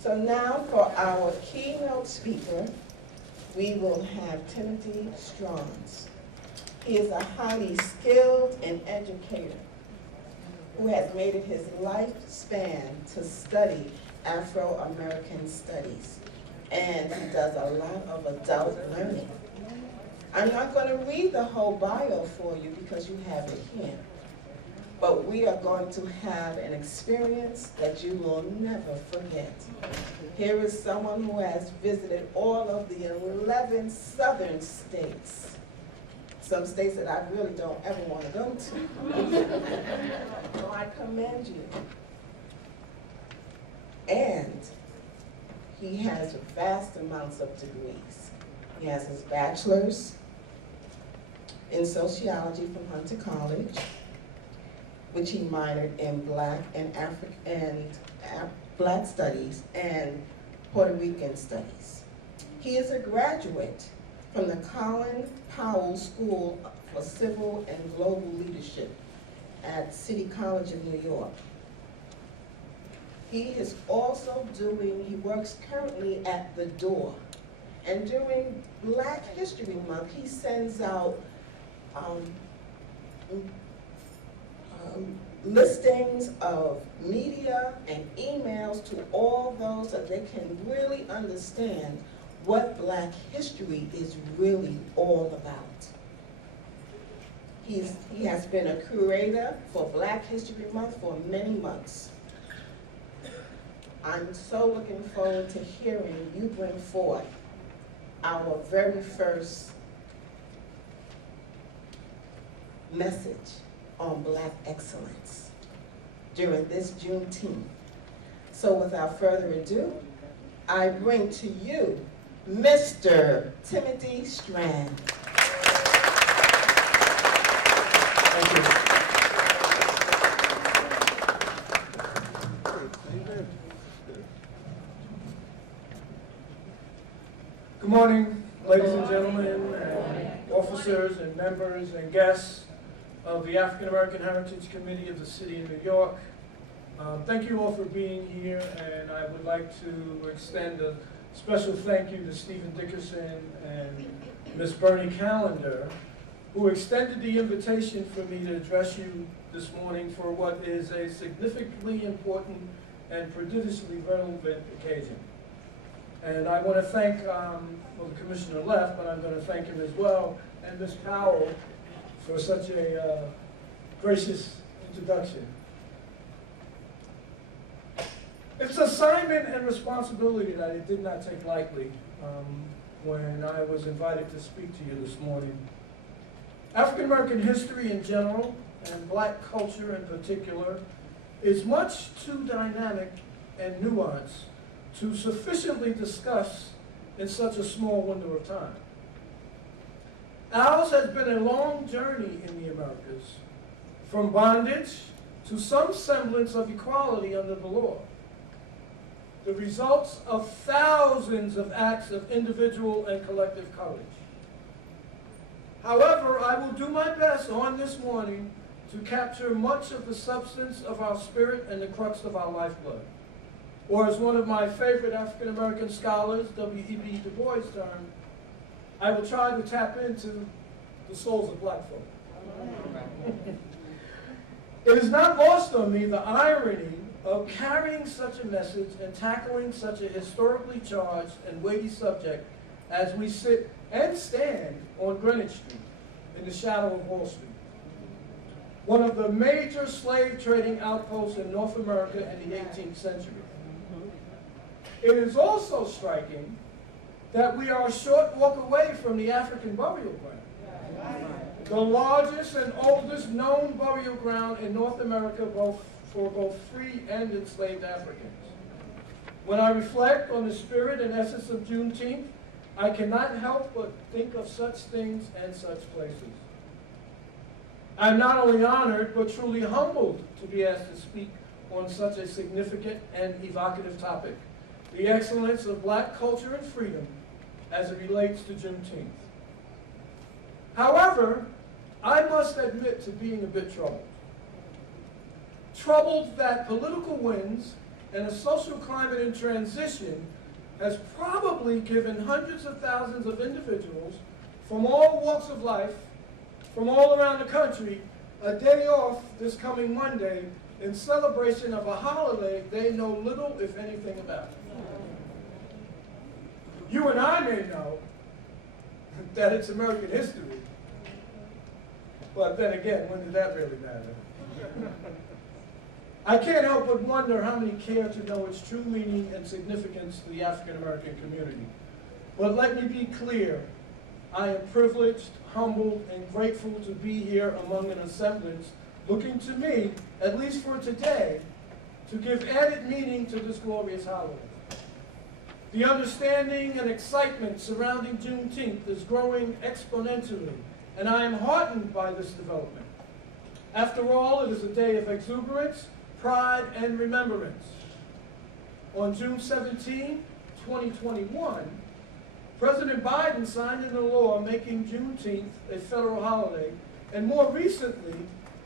So now for our keynote speaker, we will have Timothy Shands. He is a highly skilled and educator who has made it his lifespan to study Afro-American studies. And he does a lot of adult learning. I'm not going to read the whole bio for you because you have it here. But we are going to have an experience that you will never forget. Here is someone who has visited all of the 11 southern states. Some states that I really don't ever want to go to. So I commend you. And he has vast amounts of degrees. He has his bachelor's in sociology from Hunter College, which he minored in Black studies and Puerto Rican studies. He is a graduate from the Colin Powell School for Civil and Global Leadership at City College of New York. He is also he works currently at The Door. And during Black History Month, he sends out listings of media and emails to all those so they can really understand what Black history is really all about. He has been a curator for Black History Month for many months. I'm so looking forward to hearing you bring forth our very first message on Black excellence during this Juneteenth. So without further ado, I bring to you Mr. Timothy Shands. Thank you. Good morning, ladies and gentlemen, and officers and members and guests of the African American Heritage Committee of the City of New York. Thank you all for being here, and I would like to extend a special thank you to Stephen Dickerson and Ms. Bernie Callender, who extended the invitation for me to address you this morning for what is a significantly important and prodigiously relevant occasion. And I want to thank, well, the commissioner left, but I'm going to thank him as well, and Ms. Powell for such a gracious introduction. It's an assignment and responsibility that I did not take lightly when I was invited to speak to you this morning. African American history in general, and Black culture in particular, is much too dynamic and nuanced to sufficiently discuss in such a small window of time. Ours has been a long journey in the Americas, from bondage to some semblance of equality under the law, the results of thousands of acts of individual and collective courage. However, I will do my best on this morning to capture much of the substance of our spirit and the crux of our lifeblood. Or as one of my favorite African-American scholars, W.E.B. Du Bois, termed, I will try to tap into the souls of Black folk. It is not lost on me the irony of carrying such a message and tackling such a historically charged and weighty subject as we sit and stand on Greenwich Street in the shadow of Wall Street, one of the major slave trading outposts in North America in the 18th century. It is also striking that we are a short walk away from the African burial ground, the largest and oldest known burial ground in North America for both free and enslaved Africans. When I reflect on the spirit and essence of Juneteenth, I cannot help but think of such things and such places. I'm not only honored, but truly humbled to be asked to speak on such a significant and evocative topic, the excellence of Black culture and freedom as it relates to Juneteenth. However, I must admit to being a bit troubled. Troubled that political winds and a social climate in transition has probably given hundreds of thousands of individuals from all walks of life, from all around the country, a day off this coming Monday in celebration of a holiday they know little, if anything, about. You and I may know that it's American history, but then again, when did that really matter? I can't help but wonder how many care to know its true meaning and significance to the African American community. But let me be clear, I am privileged, humbled, and grateful to be here among an assemblage looking to me, at least for today, to give added meaning to this glorious holiday. The understanding and excitement surrounding Juneteenth is growing exponentially, and I am heartened by this development. After all, it is a day of exuberance, pride, and remembrance. On June 17, 2021, President Biden signed into law making Juneteenth a federal holiday, and more recently,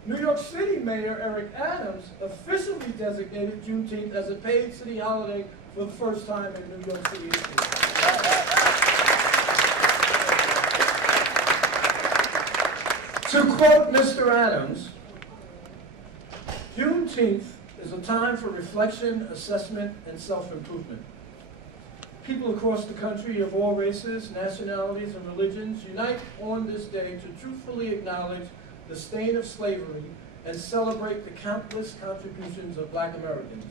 New York City Mayor Eric Adams officially designated Juneteenth as a paid city holiday for the first time in New York City history. To quote Mr. Adams, Juneteenth is a time for reflection, assessment, and self-improvement. People across the country of all races, nationalities, and religions unite on this day to truthfully acknowledge the stain of slavery and celebrate the countless contributions of Black Americans.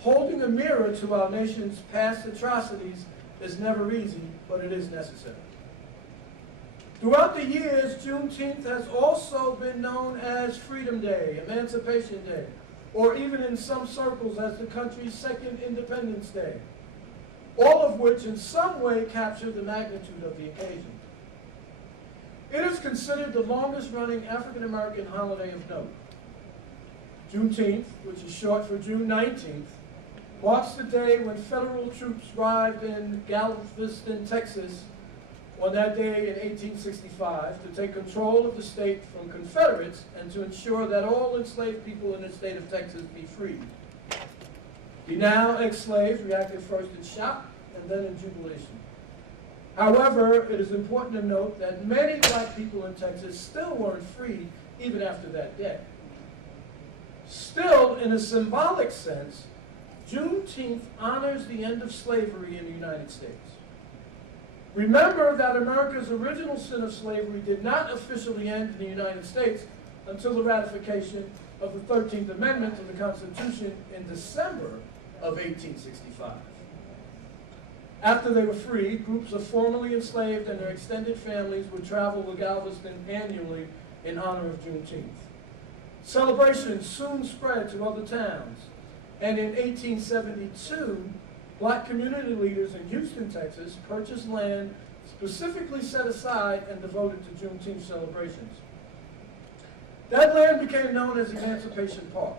Holding a mirror to our nation's past atrocities is never easy, but it is necessary. Throughout the years, Juneteenth has also been known as Freedom Day, Emancipation Day, or even in some circles as the country's second Independence Day, all of which in some way capture the magnitude of the occasion. It is considered the longest-running African-American holiday of note. Juneteenth, which is short for June 19th, marks the day when federal troops arrived in Galveston, Texas, on that day in 1865 to take control of the state from Confederates and to ensure that all enslaved people in the state of Texas be freed. The now ex-slaves reacted first in shock and then in jubilation. However, it is important to note that many Black people in Texas still weren't free even after that day. Still, in a symbolic sense, Juneteenth honors the end of slavery in the United States. Remember that America's original sin of slavery did not officially end in the United States until the ratification of the 13th Amendment to the Constitution in December of 1865. After they were free, groups of formerly enslaved and their extended families would travel to Galveston annually in honor of Juneteenth. Celebrations soon spread to other towns, and in 1872, Black community leaders in Houston, Texas, purchased land specifically set aside and devoted to Juneteenth celebrations. That land became known as Emancipation Park,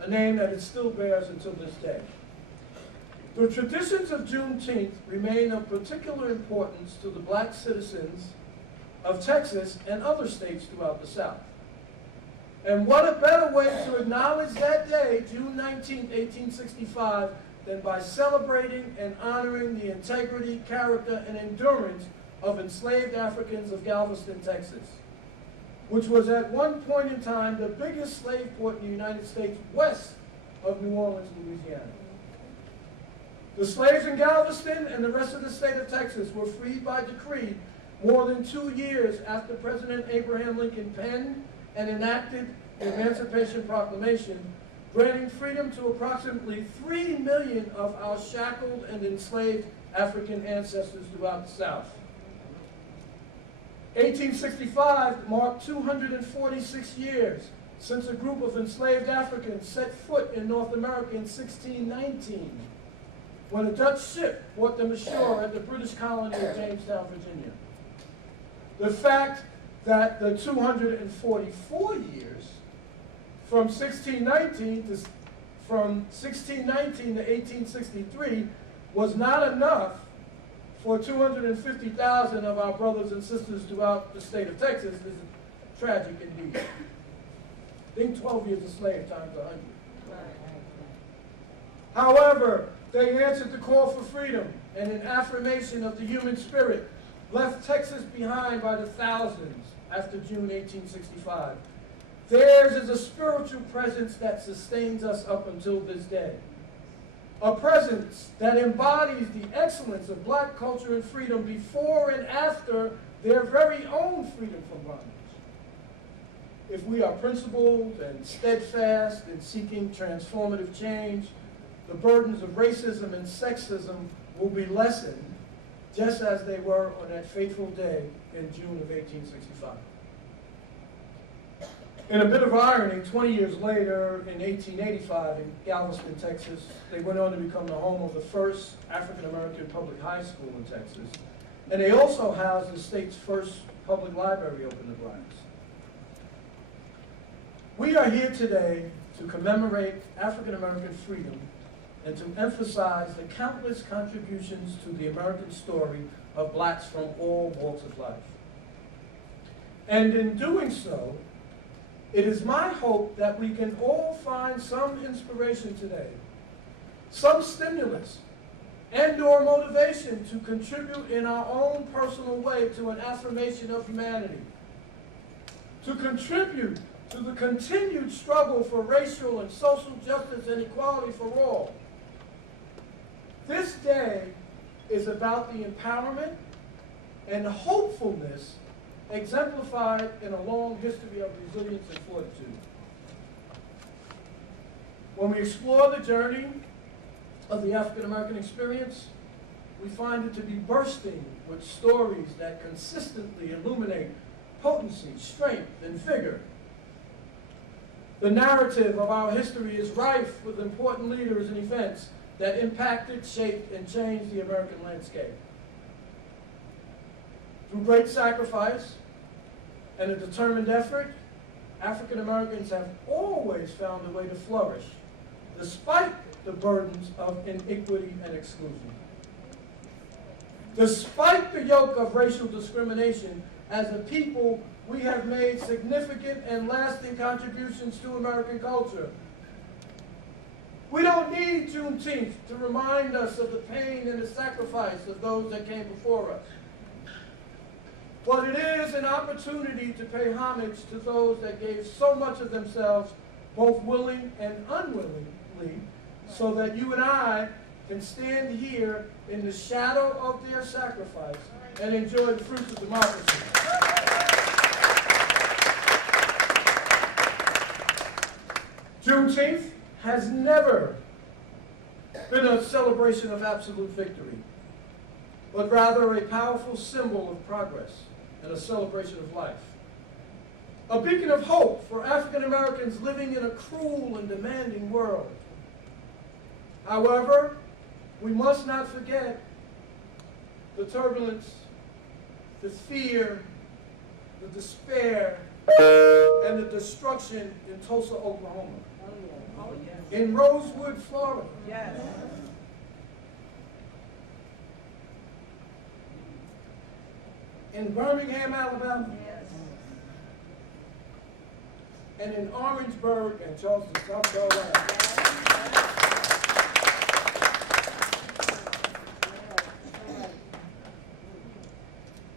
a name that it still bears until this day. The traditions of Juneteenth remain of particular importance to the Black citizens of Texas and other states throughout the South. And what a better way to acknowledge that day, June 19, 1865, than by celebrating and honoring the integrity, character, and endurance of enslaved Africans of Galveston, Texas, which was at one point in time the biggest slave port in the United States west of New Orleans, Louisiana. The slaves in Galveston and the rest of the state of Texas were freed by decree more than 2 years after President Abraham Lincoln penned and enacted the Emancipation Proclamation, granting freedom to approximately 3 million of our shackled and enslaved African ancestors throughout the South. 1865 marked 246 years since a group of enslaved Africans set foot in North America in 1619, when a Dutch ship brought them ashore at the British colony of Jamestown, Virginia. The fact that the 244 years from 1619 to 1863 was not enough for 250,000 of our brothers and sisters throughout the state of Texas is tragic indeed. Think 12 years a slave times 100. However, they answered the call for freedom and an affirmation of the human spirit, left Texas behind by the thousands after June 1865. Theirs is a spiritual presence that sustains us up until this day. A presence that embodies the excellence of black culture and freedom before and after their very own freedom from bondage. If we are principled and steadfast in seeking transformative change, the burdens of racism and sexism will be lessened, just as they were on that fateful day in June of 1865. In a bit of irony, 20 years later, in 1885, in Galveston, Texas, they went on to become the home of the first African-American public high school in Texas. And they also housed the state's first public library open to blacks. We are here today to commemorate African-American freedom and to emphasize the countless contributions to the American story of blacks from all walks of life. And in doing so, it is my hope that we can all find some inspiration today, some stimulus, and/or motivation to contribute in our own personal way to an affirmation of humanity, to contribute to the continued struggle for racial and social justice and equality for all. This day is about the empowerment and hopefulness exemplified in a long history of resilience and fortitude. When we explore the journey of the African American experience, we find it to be bursting with stories that consistently illuminate potency, strength, and vigor. The narrative of our history is rife with important leaders and events that impacted, shaped, and changed the American landscape. Through great sacrifice and a determined effort, African Americans have always found a way to flourish, despite the burdens of inequity and exclusion. Despite the yoke of racial discrimination, as a people, we have made significant and lasting contributions to American culture. We don't need Juneteenth to remind us of the pain and the sacrifice of those that came before us. But it is an opportunity to pay homage to those that gave so much of themselves, both willing and unwillingly, so that you and I can stand here in the shadow of their sacrifice and enjoy the fruits of democracy. Juneteenth has never been a celebration of absolute victory, but rather a powerful symbol of progress and a celebration of life. A beacon of hope for African Americans living in a cruel and demanding world. However, we must not forget the turbulence, the fear, the despair, and the destruction in Tulsa, Oklahoma. Oh, yes. In Rosewood, Florida. Yes. In Birmingham, Alabama. Yes. And in Orangeburg and Charleston, South Carolina.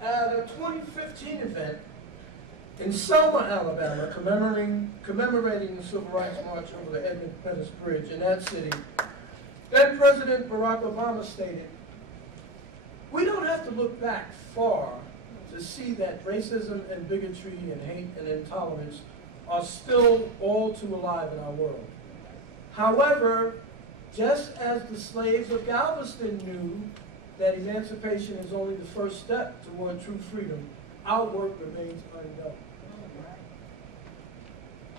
At a 2015 event in Selma, Alabama, commemorating the Civil Rights March over the Edmund Pettus Bridge in that city, then President Barack Obama stated, "We don't have to look back far to see that racism and bigotry and hate and intolerance are still all too alive in our world. However, just as the slaves of Galveston knew that emancipation is only the first step toward true freedom, our work remains undone."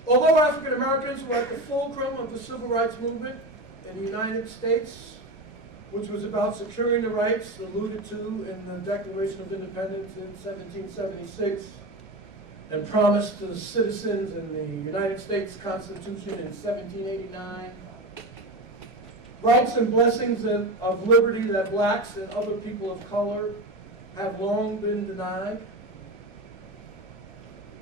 Although African Americans were at the fulcrum of the civil rights movement in the United States, which was about securing the rights alluded to in the Declaration of Independence in 1776 and promised to the citizens in the United States Constitution in 1789, rights and blessings of liberty that blacks and other people of color have long been denied.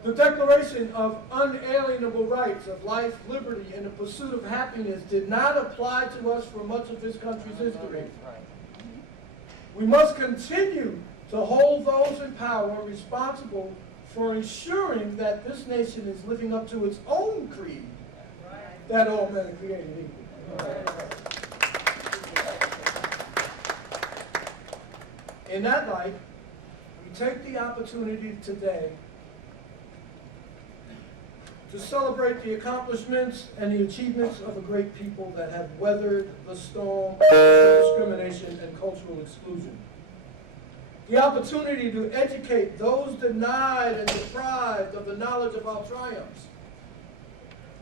The Declaration of Unalienable Rights of Life, Liberty, and the Pursuit of Happiness did not apply to us for much of this country's history. We must continue to hold those in power responsible for ensuring that this nation is living up to its own creed, that all men are created equal. In that light, we take the opportunity today to celebrate the accomplishments and the achievements of a great people that have weathered the storm of discrimination and cultural exclusion. The opportunity to educate those denied and deprived of the knowledge of our triumphs.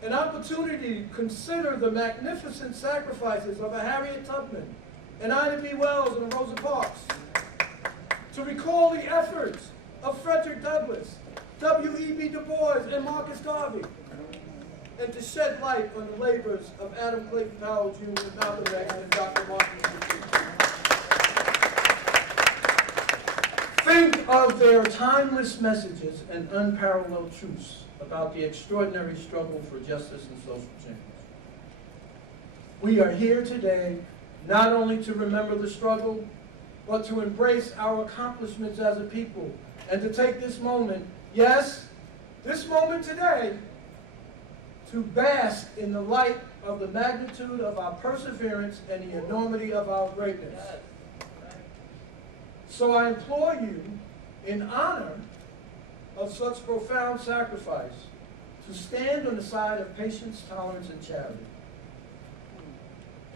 An opportunity to consider the magnificent sacrifices of a Harriet Tubman, an Ida B. Wells, and a Rosa Parks. To recall the efforts of Frederick Douglass, W.E.B. Du Bois, and Marcus Garvey, and to shed light on the labors of Adam Clayton Powell, Jr., Malcolm X, and Dr. Martin Luther King. Think of their timeless messages and unparalleled truths about the extraordinary struggle for justice and social change. We are here today not only to remember the struggle, but to embrace our accomplishments as a people, and to take this moment, yes, this moment today, to bask in the light of the magnitude of our perseverance and the enormity of our greatness. So I implore you, in honor of such profound sacrifice, to stand on the side of patience, tolerance, and charity.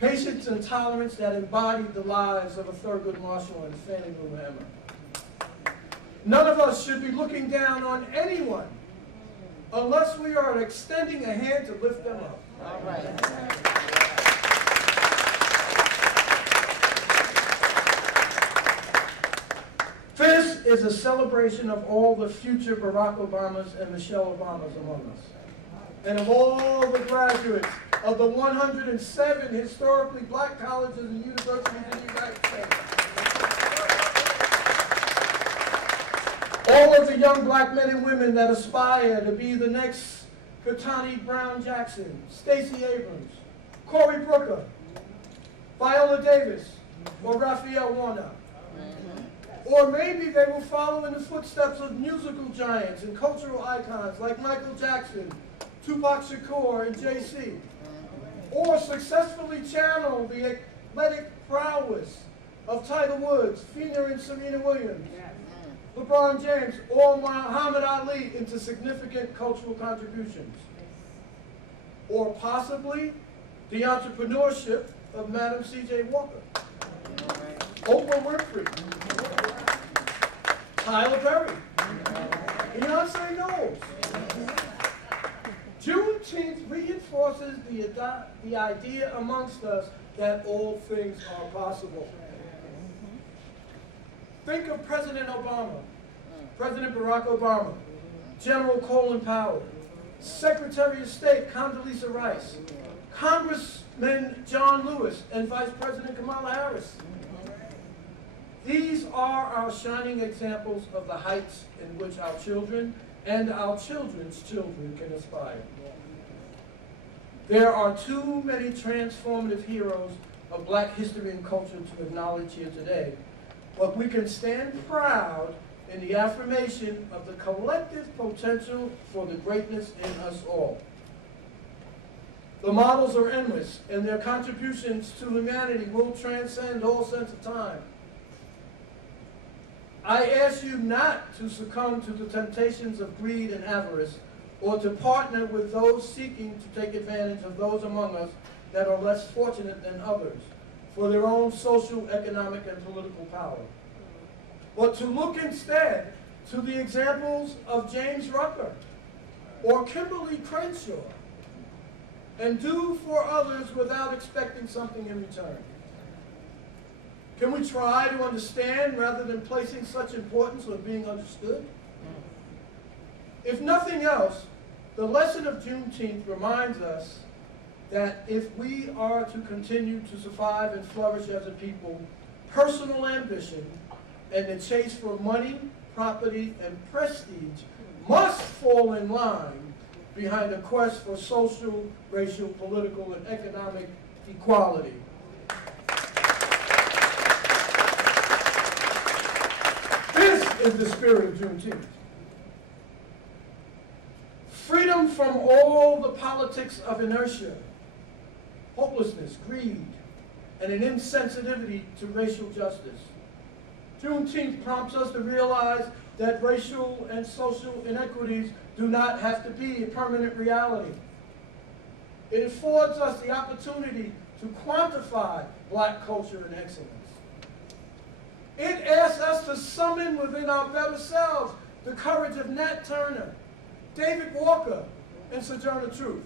Patience and tolerance that embodied the lives of a Thurgood Marshall and Fannie Lou Hamer. None of us should be looking down on anyone unless we are extending a hand to lift them up. All right. This is a celebration of all the future Barack Obamas and Michelle Obamas among us, and of all the graduates of the 107 historically black colleges and universities in the United States. All of the young black men and women that aspire to be the next Ketanji Brown Jackson, Stacey Abrams, Cory Booker, Viola Davis, or Raphael Warnock. Or maybe they will follow in the footsteps of musical giants and cultural icons like Michael Jackson, Tupac Shakur, and Jay-Z. Or successfully channel the athletic prowess of Tiger Woods, Venus and Serena Williams, LeBron James, or Muhammad Ali into significant cultural contributions. Or possibly the entrepreneurship of Madam C.J. Walker, Oprah Winfrey, Tyler Perry, Beyonce Knowles. Juneteenth reinforces the idea amongst us that all things are possible. Think of President Obama, President Barack Obama, General Colin Powell, Secretary of State Condoleezza Rice, Congressman John Lewis, and Vice President Kamala Harris. These are our shining examples of the heights in which our children and our children's children can aspire. There are too many transformative heroes of black history and culture to acknowledge here today, but we can stand proud in the affirmation of the collective potential for the greatness in us all. The models are endless, and their contributions to humanity will transcend all sense of time. I ask you not to succumb to the temptations of greed and avarice, or to partner with those seeking to take advantage of those among us that are less fortunate than others for their own social, economic, and political power. But to look instead to the examples of James Rucker or Kimberly Crenshaw and do for others without expecting something in return. Can we try to understand rather than placing such importance on being understood? If nothing else, the lesson of Juneteenth reminds us that if we are to continue to survive and flourish as a people, personal ambition and the chase for money, property, and prestige must fall in line behind the quest for social, racial, political, and economic equality. This is the spirit of Juneteenth. Freedom from all the politics of inertia, hopelessness, greed, and an insensitivity to racial justice. Juneteenth prompts us to realize that racial and social inequities do not have to be a permanent reality. It affords us the opportunity to quantify black culture and excellence. It asks us to summon within our better selves the courage of Nat Turner, David Walker, and Sojourner Truth.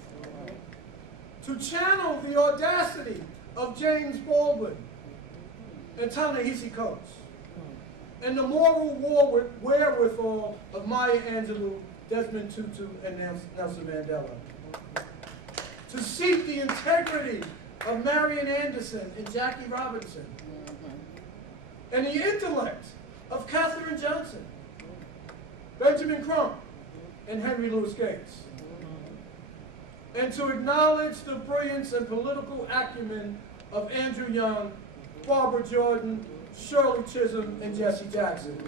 To channel the audacity of James Baldwin and Ta-Nehisi Coates, and the moral wherewithal of Maya Angelou, Desmond Tutu, and Nelson Mandela. To seek the integrity of Marian Anderson and Jackie Robinson, and the intellect of Katherine Johnson, Benjamin Crump, and Henry Louis Gates. And to acknowledge the brilliance and political acumen of Andrew Young, Barbara Jordan, Shirley Chisholm, and Jesse Jackson.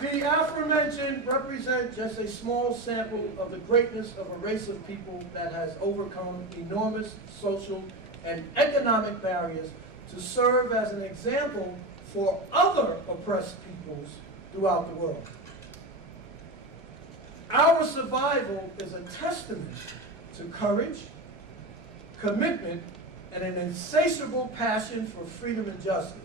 The aforementioned represent just a small sample of the greatness of a race of people that has overcome enormous social and economic barriers to serve as an example for other oppressed peoples throughout the world. Our survival is a testament to courage, commitment, and an insatiable passion for freedom and justice.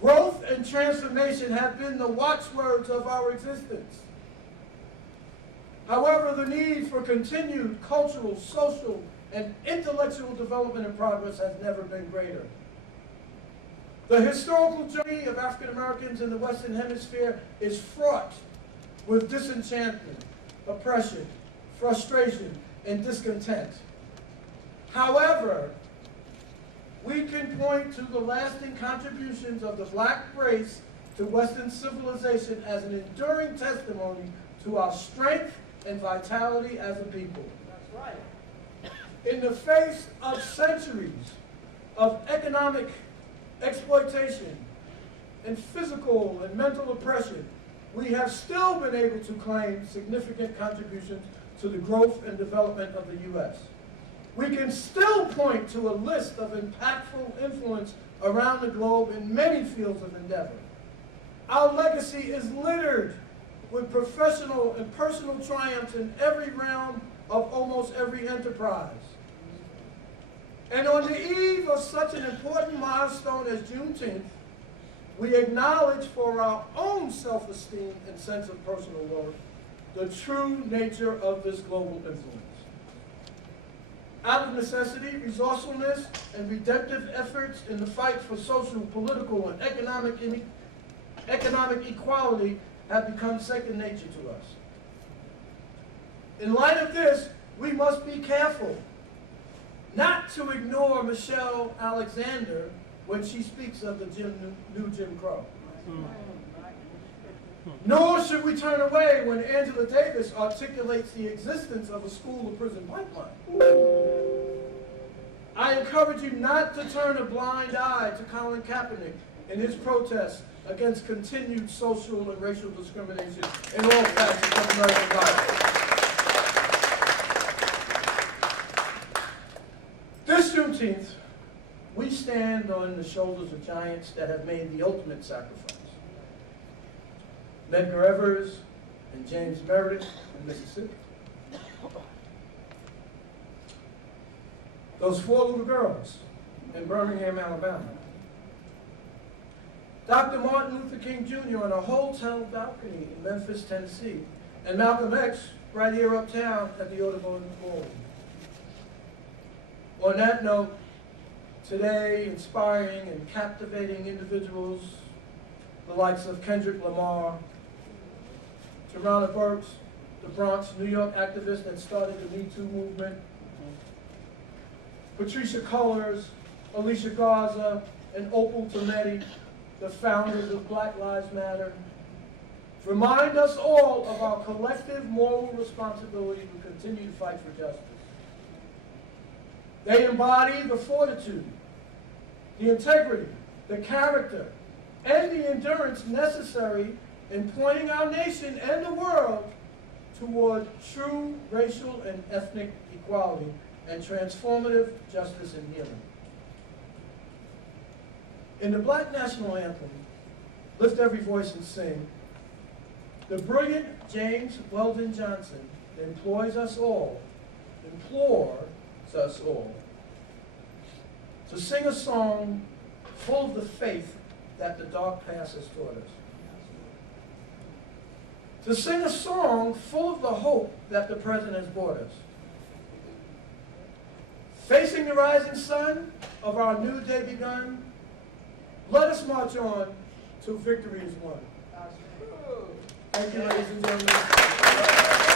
Growth and transformation have been the watchwords of our existence. However, the need for continued cultural, social, and intellectual development and progress has never been greater. The historical journey of African Americans in the Western Hemisphere is fraught with disenchantment, oppression, frustration, and discontent. However, we can point to the lasting contributions of the black race to Western civilization as an enduring testimony to our strength and vitality as a people. That's right. In the face of centuries of economic exploitation and physical and mental oppression, we have still been able to claim significant contributions to the growth and development of the U.S. We can still point to a list of impactful influence around the globe in many fields of endeavor. Our legacy is littered with professional and personal triumphs in every realm of almost every enterprise. And on the eve of such an important milestone as Juneteenth, we acknowledge for our own self-esteem and sense of personal worth the true nature of this global influence. Out of necessity, resourcefulness, and redemptive efforts in the fight for social, political, and economic equality have become second nature to us. In light of this, we must be careful not to ignore Michelle Alexander when she speaks of the new Jim Crow. Nor should we turn away when Angela Davis articulates the existence of a school-to-prison pipeline. I encourage you not to turn a blind eye to Colin Kaepernick in his protests against continued social and racial discrimination in all facets of American life. This Juneteenth, we stand on the shoulders of giants that have made the ultimate sacrifice. Medgar Evers and James Meredith in Mississippi. Those 4 little girls in Birmingham, Alabama. Dr. Martin Luther King Jr. on a hotel balcony in Memphis, Tennessee. And Malcolm X right here uptown at the Audubon Ballroom. On that note, today inspiring and captivating individuals, the likes of Kendrick Lamar, Tarana Burks, the Bronx, New York activist that started the Me Too movement, Patricia Cullors, Alicia Garza, and Opal Tometi, the founders of Black Lives Matter, remind us all of our collective moral responsibility to continue to fight for justice. They embody the fortitude, the integrity, the character, and the endurance necessary in pointing our nation and the world toward true racial and ethnic equality and transformative justice and healing. In the Black National Anthem, Lift Every Voice and Sing, the brilliant James Weldon Johnson implores us all to sing a song full of the faith that the dark past has taught us. To sing a song full of the hope that the present has brought us. Facing the rising sun of our new day begun, let us march on till victory is won. Thank you, ladies and gentlemen.